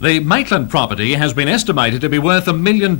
The Maitland property has been estimated to be worth $1 million.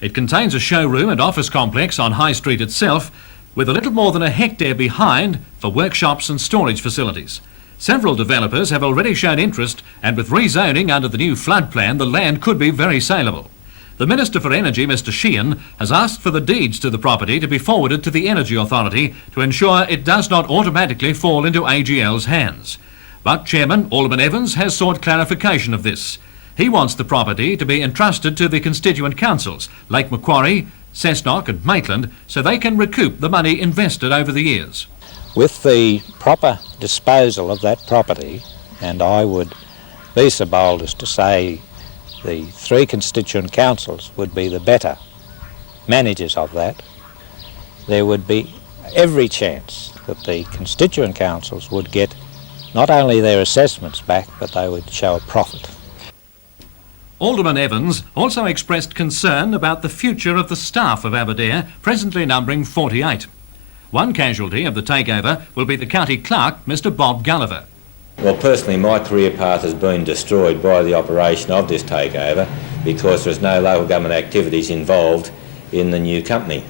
It contains a showroom and office complex on High Street itself, with a little more than a hectare behind for workshops and storage facilities. Several developers have already shown interest, and with rezoning under the new flood plan, the land could be very saleable. The Minister for Energy, Mr Sheehan, has asked for the deeds to the property to be forwarded to the Energy Authority to ensure it does not automatically fall into AGL's hands. But Chairman Alderman Evans has sought clarification of this. He wants the property to be entrusted to the constituent councils, Lake Macquarie, Cessnock and Maitland, so they can recoup the money invested over the years. With the proper disposal of that property, and I would be so bold as to say the three constituent councils would be the better managers of that, there would be every chance that the constituent councils would get not only their assessments back, but they would show a profit. Alderman Evans also expressed concern about the future of the staff of Aberdare, presently numbering 48. One casualty of the takeover will be the county clerk, Mr Bob Gulliver. Well, personally, my career path has been destroyed by the operation of this takeover because there's no local government activities involved in the new company.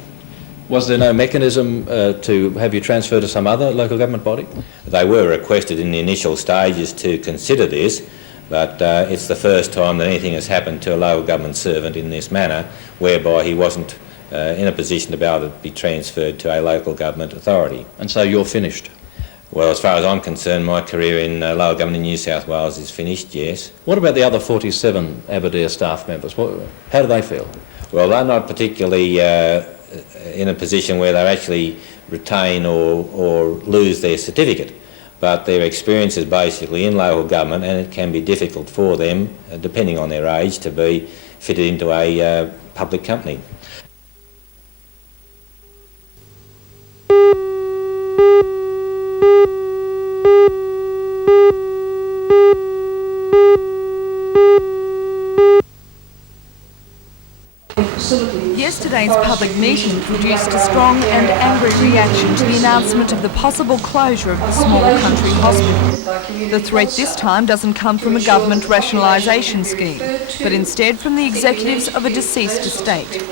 Was there no mechanism to have you transferred to some other local government body? They were requested in the initial stages to consider this, but it's the first time that anything has happened to a local government servant in this manner, whereby he wasn't in a position to be able to be transferred to a local government authority. And so you're finished? Well, as far as I'm concerned, my career in local government in New South Wales is finished, yes. What about the other 47 Aberdare staff members? How do they feel? Well, they're not particularly in a position where they actually retain or lose their certificate, but their experience is basically in local government, and it can be difficult for them, depending on their age, to be fitted into a public company. Yesterday's public meeting produced a strong and angry reaction to the announcement of the possible closure of the small country hospital. The threat this time doesn't come from a government rationalisation scheme, but instead from the executives of a deceased estate.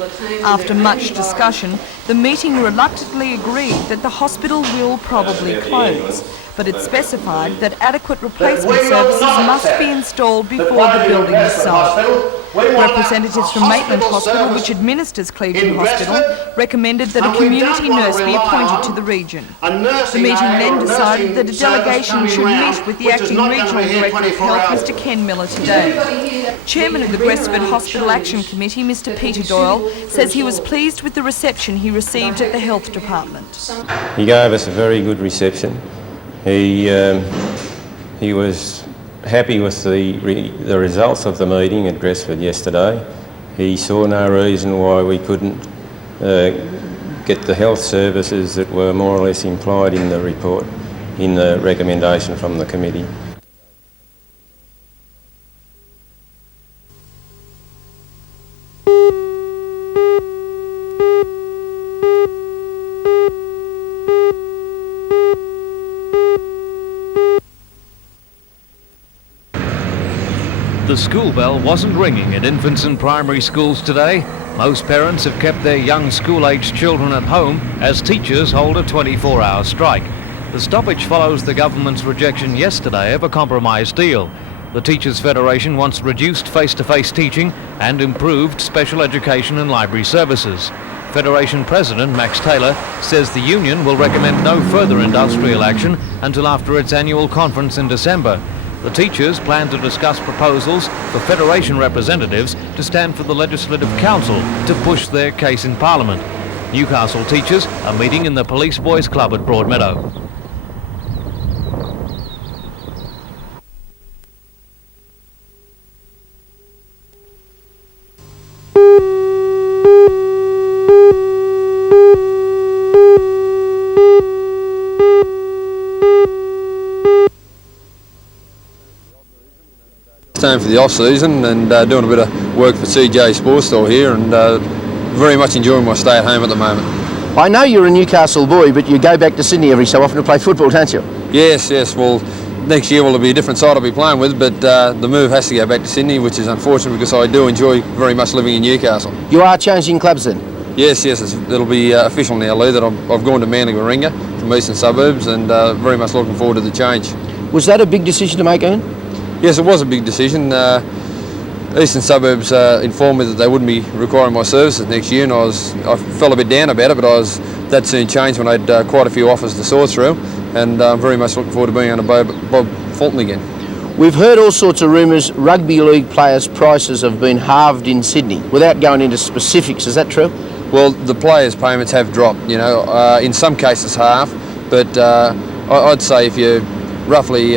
After much discussion, the meeting reluctantly agreed that the hospital will probably close, but it specified that adequate replacement services must be installed before the building is sold. Representatives from Maitland Hospital, which administers Cleveland Hospital, recommended that a community nurse be appointed to the region. The meeting then decided that a delegation should meet with the acting regional director of health, Mr Ken Miller, today. Chairman of the Gresford Hospital Action Committee, Mr Peter Doyle, says he was pleased with the reception he received at the health department. He gave us a very good reception. He was happy with the results of the meeting at Gresford yesterday. He saw no reason why we couldn't get the health services that were more or less implied in the report, in the recommendation from the committee. The school bell wasn't ringing at infants and primary schools today. Most parents have kept their young school-aged children at home as teachers hold a 24-hour strike. The stoppage follows the government's rejection yesterday of a compromise deal. The Teachers' Federation wants reduced face-to-face teaching and improved special education and library services. Federation President Max Taylor says the union will recommend no further industrial action until after its annual conference in December. The teachers plan to discuss proposals for Federation representatives to stand for the Legislative Council to push their case in Parliament. Newcastle teachers are meeting in the Police Boys Club at Broadmeadow. Staying for the off-season and doing a bit of work for CJ Sports Store here, and very much enjoying my stay at home at the moment. I know you're a Newcastle boy, but you go back to Sydney every so often to play football, don't you? Yes. Well, next year will be a different side I'll be playing with, but the move has to go back to Sydney, which is unfortunate because I do enjoy very much living in Newcastle. You are changing clubs then? Yes, it'll be official now, Lee, that I've gone to Manly Warringah from eastern suburbs, and very much looking forward to the change. Was that a big decision to make, Ian? Yes, it was a big decision. Eastern suburbs informed me that they wouldn't be requiring my services next year, and I felt a bit down about it, but that soon changed when I had quite a few offers to sort through, and I'm very much looking forward to being under Bob Fulton again. We've heard all sorts of rumours rugby league players' prices have been halved in Sydney. Without going into specifics, is that true? Well, the players' payments have dropped, in some cases half, but I'd say if you're roughly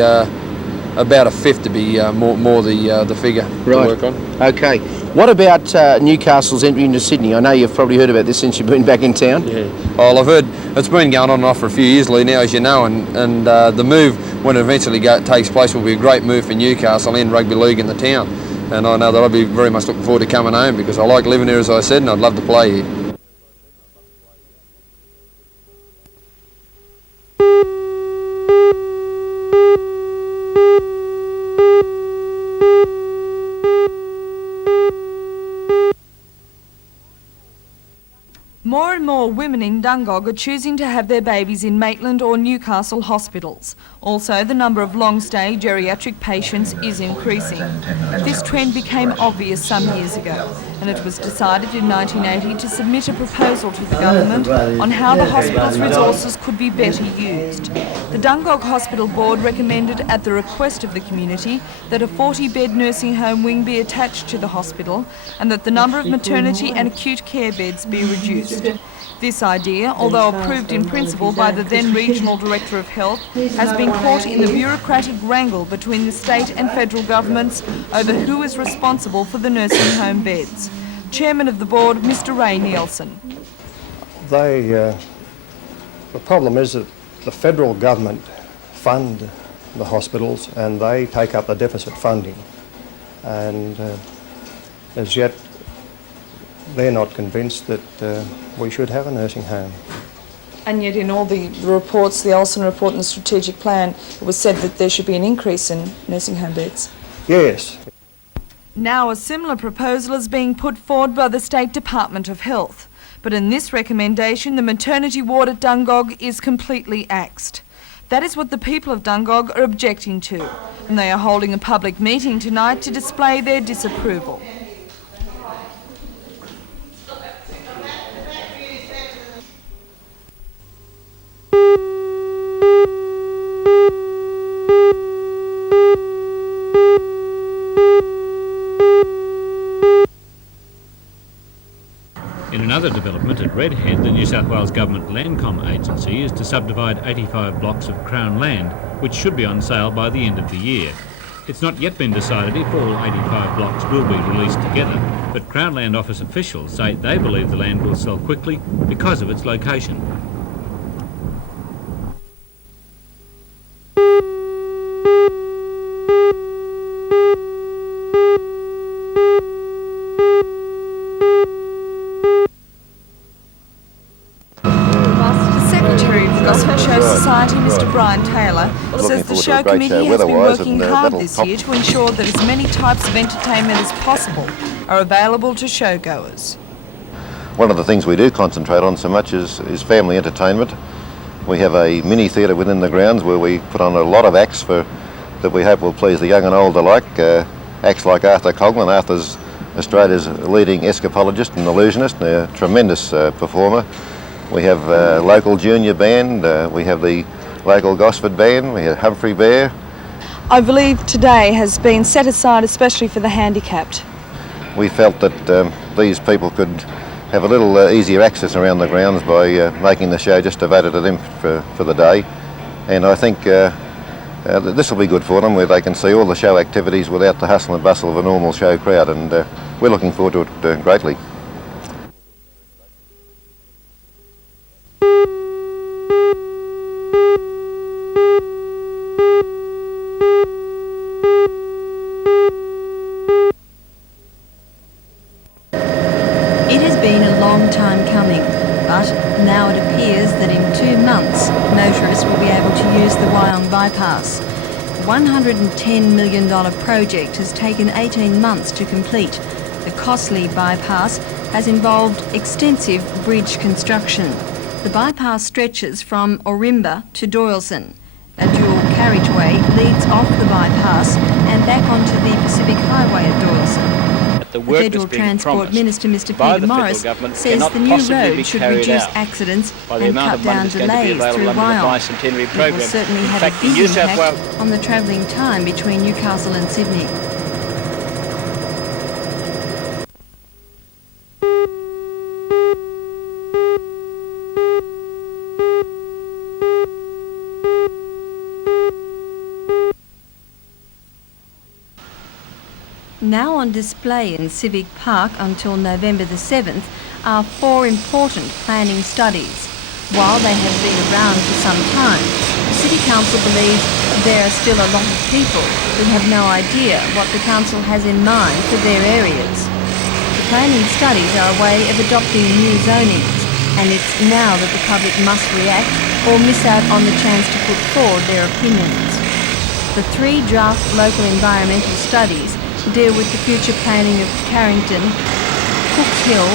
about a fifth to be more the figure to work on. Okay. What about Newcastle's entry into Sydney? I know you've probably heard about this since you've been back in town. Yeah. Well, I've heard it's been going on and off for a few years, Lee, now, as you know, and the move, when it eventually takes place, will be a great move for Newcastle and rugby league in the town. And I know that I'll be very much looking forward to coming home because I like living here, as I said, and I'd love to play here. More and more women in Dungog are choosing to have their babies in Maitland or Newcastle hospitals. Also, the number of long-stay geriatric patients is increasing. This trend became obvious some years ago, and it was decided in 1980 to submit a proposal to the government on how the hospital's resources could be better used. The Dungog Hospital Board recommended, at the request of the community, that a 40-bed nursing home wing be attached to the hospital and that the number of maternity and acute care beds be reduced. This idea, although approved in principle by the then Regional Director of Health, has been caught in the bureaucratic wrangle between the state and federal governments over who is responsible for the nursing home beds. Chairman of the board, Mr. Ray Nielsen. The problem is that the federal government fund the hospitals and they take up the deficit funding, and as yet they're not convinced that we should have a nursing home. And yet in all the reports, the Olsen report and the strategic plan, it was said that there should be an increase in nursing home beds. Yes. Now a similar proposal is being put forward by the State Department of Health. But in this recommendation, the maternity ward at Dungog is completely axed. That is what the people of Dungog are objecting to, and they are holding a public meeting tonight to display their disapproval. In another development at Redhead, the New South Wales Government Landcom Agency is to subdivide 85 blocks of Crown land, which should be on sale by the end of the year. It's not yet been decided if all 85 blocks will be released together, but Crown Land Office officials say they believe the land will sell quickly because of its location. Society, Mr. Brian Taylor, says the show committee has been working hard this year to ensure that as many types of entertainment as possible are available to showgoers. One of the things we do concentrate on so much is family entertainment. We have a mini theatre within the grounds where we put on a lot of acts that we hope will please the young and old alike. Acts like Arthur Coghlan. Arthur's Australia's leading escapologist and illusionist, and a tremendous performer. We have a local junior band, we have the local Gosford band, we have Humphrey Bear. I believe today has been set aside especially for the handicapped. We felt that these people could have a little easier access around the grounds by making the show just devoted to them for the day. And I think this will be good for them, where they can see all the show activities without the hustle and bustle of a normal show crowd, and we're looking forward to it greatly. Now it appears that in 2 months, motorists will be able to use the Wyong bypass. $110 million project has taken 18 months to complete. The costly bypass has involved extensive bridge construction. The bypass stretches from Orimba to Doyleson. A dual carriageway leads off the bypass and back onto the Pacific Highway at Doyleson. The Federal Transport Minister Mr Peter Morris says the new road should reduce accidents and cut down delays through Wyong. It will certainly have a big impact on the travelling time between Newcastle and Sydney. Now on display in Civic Park until November the 7th are 4 important planning studies. While they have been around for some time, the City Council believes there are still a lot of people who have no idea what the Council has in mind for their areas. The planning studies are a way of adopting new zonings, and it's now that the public must react or miss out on the chance to put forward their opinions. The 3 draft local environmental studies deal with the future planning of Carrington, Cooks Hill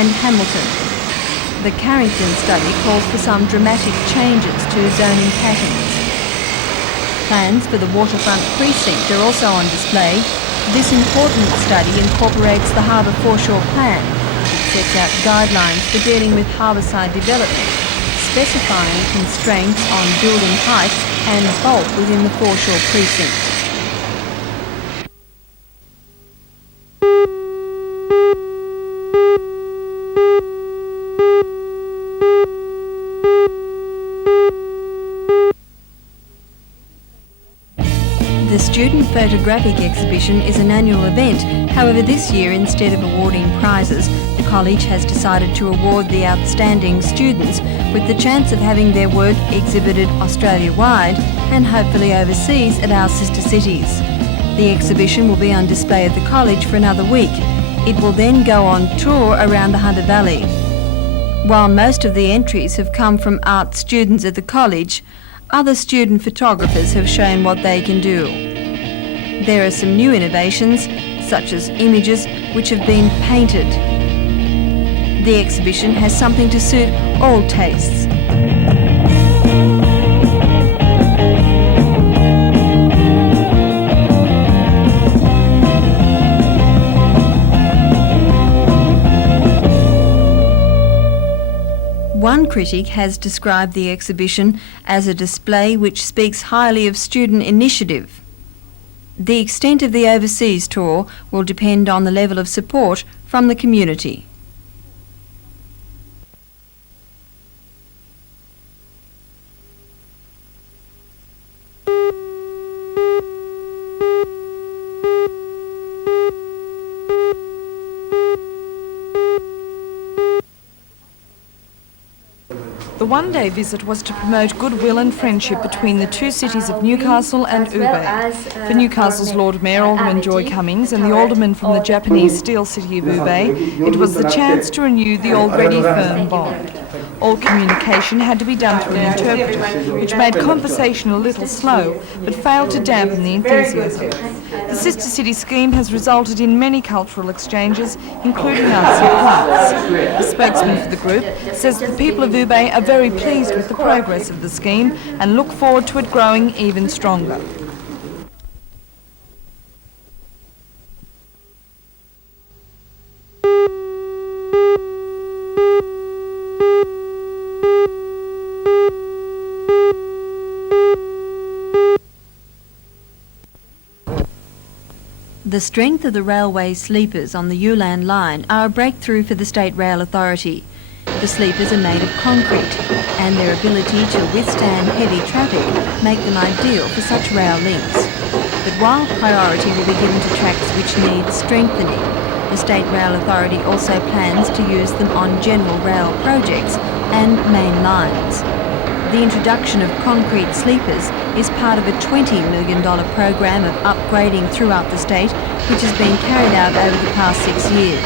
and Hamilton. The Carrington study calls for some dramatic changes to zoning patterns. Plans for the waterfront precinct are also on display. This important study incorporates the Harbour Foreshore Plan. It sets out guidelines for dealing with harbourside development, specifying constraints on building height and bulk within the foreshore precinct. The Student Photographic Exhibition is an annual event. However, this year, instead of awarding prizes, the college has decided to award the outstanding students with the chance of having their work exhibited Australia-wide and hopefully overseas at our sister cities. The exhibition will be on display at the college for another week. It will then go on tour around the Hunter Valley. While most of the entries have come from art students at the college, other student photographers have shown what they can do. There are some new innovations, such as images which have been painted. The exhibition has something to suit all tastes. One critic has described the exhibition as a display which speaks highly of student initiative. The extent of the overseas tour will depend on the level of support from the community. The one-day visit was to promote goodwill and friendship between the two cities of Newcastle and Ube. For Newcastle's Lord Mayor, Alderman Joy Cummings, and the Alderman from the Japanese steel city of Ube, it was the chance to renew the already firm bond. All communication had to be done through an interpreter, which made conversation a little slow, but failed to dampen the enthusiasm. The Sister City scheme has resulted in many cultural exchanges, including arts and crafts. The spokesman for the group says the people of Ube are very pleased with the progress of the scheme and look forward to it growing even stronger. The strength of the railway sleepers on the Ulan line are a breakthrough for the State Rail Authority. The sleepers are made of concrete, and their ability to withstand heavy traffic make them ideal for such rail links. But while priority will be given to tracks which need strengthening, the State Rail Authority also plans to use them on general rail projects and main lines. The introduction of concrete sleepers is part of a $20 million program of upgrading throughout the state, which has been carried out over the past 6 years.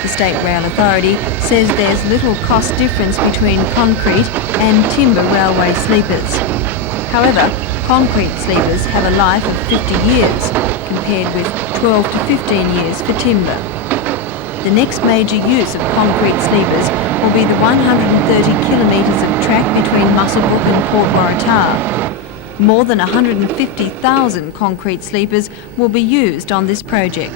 The State Rail Authority says there's little cost difference between concrete and timber railway sleepers. However, Concrete sleepers have a life of 50 years, compared with 12 to 15 years for timber. The next major use of concrete sleepers will be the 130 kilometres of track between Muswellbrook and Port Waratah. More than 150,000 concrete sleepers will be used on this project.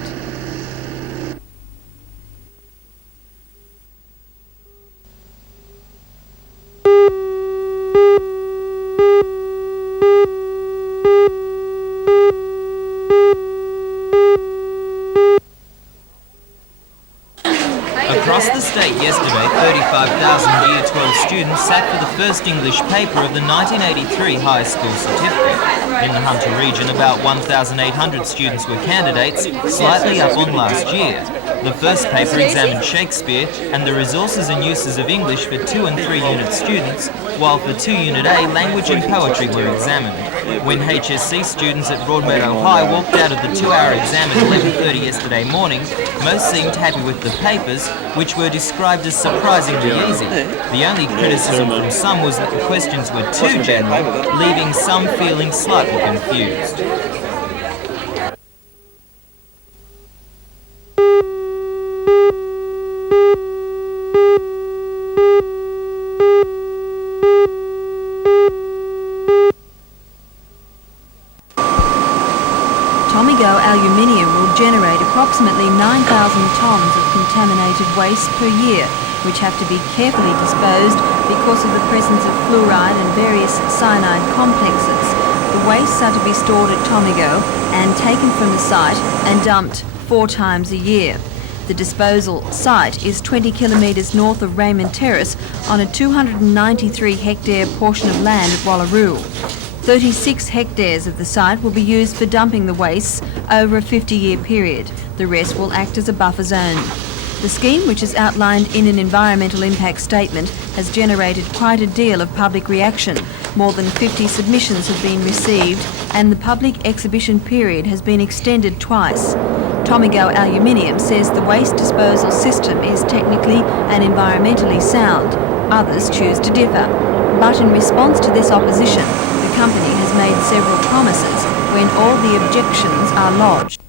Across the state yesterday, 35,000 Year 12 students sat for the first English paper of the 1983 high school certificate. In the Hunter region, about 1,800 students were candidates, slightly up on last year. The first paper examined Shakespeare and the resources and uses of English for 2 and 3 unit students, while for 2 Unit A, language and poetry were examined. When HSC students at Broadmeadow High walked out of the 2-hour exam at 11:30 yesterday morning, most seemed happy with the papers, which were described as surprisingly easy. The only criticism from some was that the questions were too general, leaving some feeling slightly confused. Tomigo aluminium will generate approximately 9,000 tonnes of contaminated waste per year, which have to be carefully disposed because of the presence of fluoride and various cyanide complexes. The wastes are to be stored at Tomigo and taken from the site and dumped 4 times a year. The disposal site is 20 kilometres north of Raymond Terrace on a 293 hectare portion of land at Wallaroo. 36 hectares of the site will be used for dumping the wastes over a 50-year period. The rest will act as a buffer zone. The scheme, which is outlined in an environmental impact statement, has generated quite a deal of public reaction. More than 50 submissions have been received and the public exhibition period has been extended twice. Tomigo Aluminium says the waste disposal system is technically and environmentally sound. Others choose to differ. But in response to this opposition, the company has made several promises when all the objections are lodged.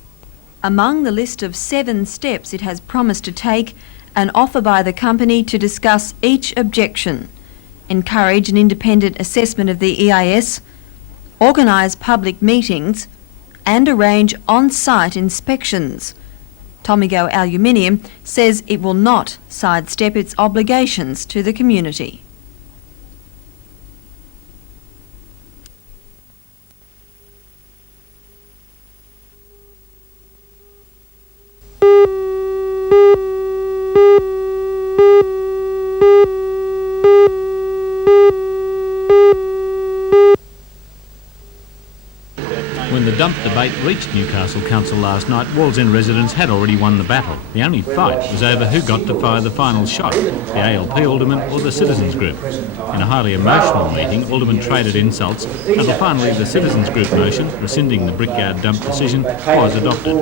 Among the list of 7 steps it has promised to take, an offer by the company to discuss each objection, encourage an independent assessment of the EIS, organise public meetings and arrange on-site inspections. Tomigo Aluminium says it will not sidestep its obligations to the community. When the dump debate reached Newcastle Council last night, Wallsend residents had already won the battle. The only fight was over who got to fire the final shot, the ALP alderman or the citizens group. In a highly emotional meeting, aldermen traded insults until finally the citizens group motion, rescinding the brickyard dump decision, was adopted.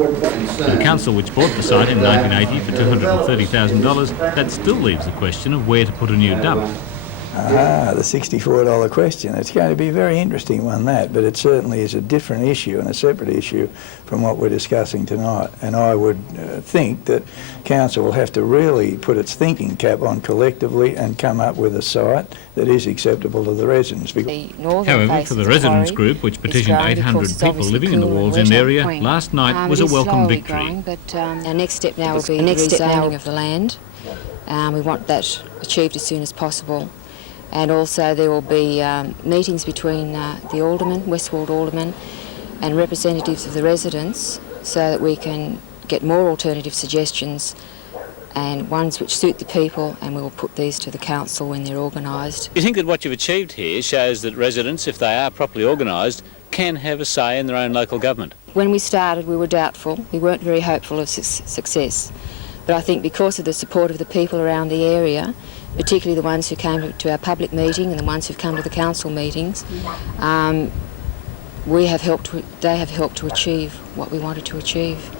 For the council which bought the site in 1980 for $230,000, that still leaves the question of where to put a new dump. The $64 question. It's going to be a very interesting one, that, but it certainly is a different issue and a separate issue from what we're discussing tonight. And I would think that Council will have to really put its thinking cap on collectively and come up with a site that is acceptable to the residents. However, for the residents group, which petitioned 800 people living in the Wallsend area, last night was a welcome victory. But our next step now will be the rezoning of the land. We want that achieved as soon as possible. And also there will be meetings between the aldermen, Westward aldermen, and representatives of the residents so that we can get more alternative suggestions and ones which suit the people, and we will put these to the council when they're organised. Do you think that what you've achieved here shows that residents, if they are properly organised, can have a say in their own local government? When we started, we were doubtful. We weren't very hopeful of success. But I think because of the support of the people around the area, particularly the ones who came to our public meeting and the ones who've come to the council meetings, they have helped to achieve what we wanted to achieve.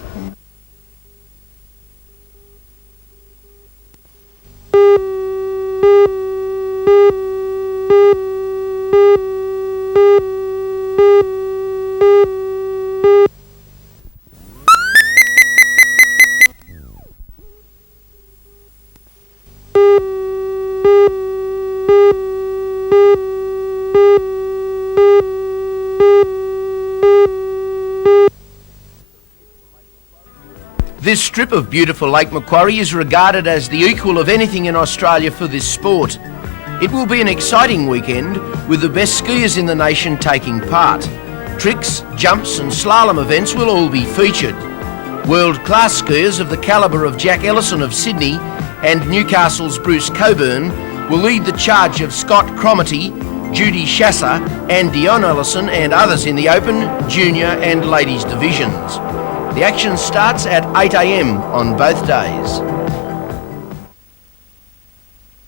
This strip of beautiful Lake Macquarie is regarded as the equal of anything in Australia for this sport. It will be an exciting weekend with the best skiers in the nation taking part. Tricks, jumps and slalom events will all be featured. World-class skiers of the calibre of Jack Ellison of Sydney and Newcastle's Bruce Coburn will lead the charge of Scott Cromarty, Judy Shasser and Dion Ellison and others in the open, junior and ladies divisions. The action starts at 8 a.m. on both days.